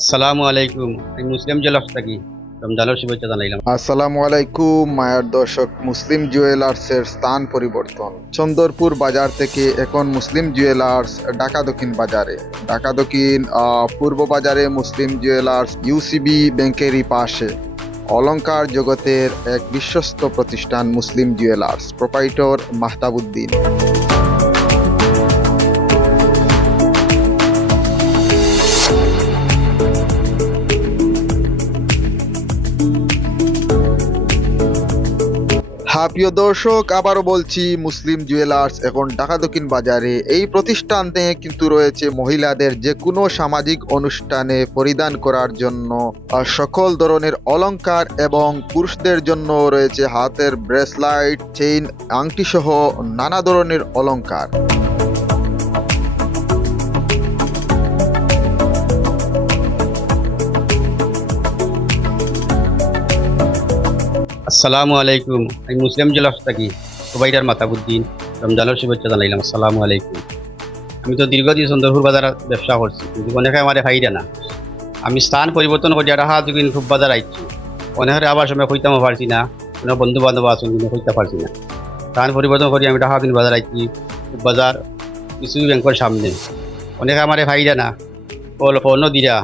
আসসালামু আলাইকুম। আমি মুসলিম জেলাস থাকি। রমজানের শুভেচ্ছা জানাইলাম। আসসালামু আলাইকুম মায়ার দর্শক, মুসলিম জুয়েলার্সের স্থান পরিবর্তন। চন্দরপুর বাজার থেকে এখন মুসলিম জুয়েলার্স ঢাকা দক্ষিণ বাজারে। ঢাকা দক্ষিণ পূর্ব বাজারে মুসলিম জুয়েলার্স ইউসিবি ব্যাংকেরই পাশে। অলংকার জগতের এক বিশ্বস্ত প্রতিষ্ঠান মুসলিম জুয়েলার্স, প্রোপাইটর মাহতাবুদ্দিন। প্রিয় দর্শক, আবারও বলছি, মুসলিম জুয়েলার্স এখন ঢাকা দক্ষিণ বাজারে। এই প্রতিষ্ঠানে কিন্তু রয়েছে মহিলাদের যে কোনো সামাজিক অনুষ্ঠানে পরিধান করার জন্য সকল ধরনের অলংকার, এবং পুরুষদের জন্য রয়েছে হাতের ব্রেসলাইট, চেইন, আংটি সহ নানা ধরনের অলংকার। আসসালামু আলাইকুম। আমি মুসলিম জেলাস থাকি। প্রোভাইডার মাতাবুদ্দিন। রমজানের শুভেচ্ছা জানাইলাম। আসসালামু আলাইকুম। আমি তো দীর্ঘদিন চন্দ্রপুর বাজার ব্যবসা করছি, কিন্তু অনেকে আমার ফাইদা না। আমি স্থান পরিবর্তন করি আর যখন খুব বাজার আইছি, অনেকের আবার সময় হইতামও পারছি না। কোনো বন্ধু বান্ধব আছেন কিন্তু হইতে পারছি না। স্থান পরিবর্তন করি আমি ঢাকা দিন বাজার আইছি, খুব বাজার কিছু ব্যাংকের সামনে। অনেকে আমার ফাইদা না, অন্য দিরা।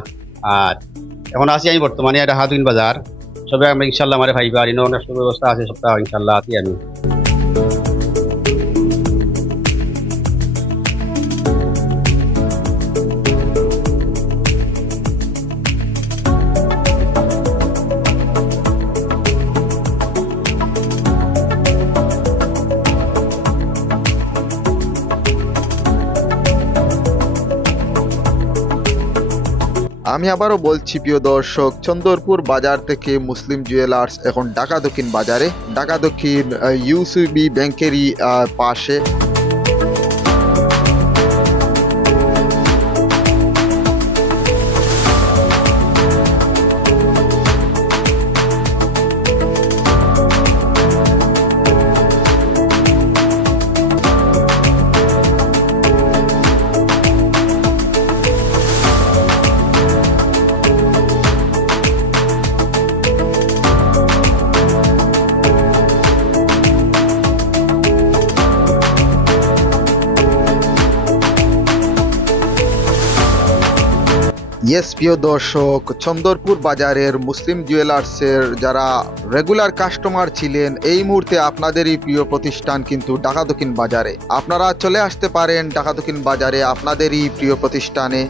আর এখন আছি আমি বর্তমানে ঢাকা দিন বাজার। সবাই আমরা ইনশাল্লাহ আমার ভাইবা আর অনেক ব্যবস্থা আছে, সপ্তাহ ইনশাল্লাহ আছি আমি। আমি আবারও বলছি প্রিয় দর্শক, চন্দরপুর বাজার থেকে মুসলিম জুয়েলার্স এখন ঢাকা দক্ষিণ বাজারে। ঢাকা দক্ষিণ ইউসিবি ব্যাংকেরই পাশে। ইয়েস প্রিয় দর্শক, চন্দরপুর বাজারের মুসলিম জুয়েলার্সের যারা রেগুলার কাস্টমার ছিলেন, এই মুহূর্তে আপনাদেরই প্রিয় প্রতিষ্ঠান কিন্তু ঢাকা দক্ষিণ বাজারে। আপনারা চলে আসতে পারেন ঢাকা দক্ষিণ বাজারে আপনাদেরই প্রিয় প্রতিষ্ঠানে।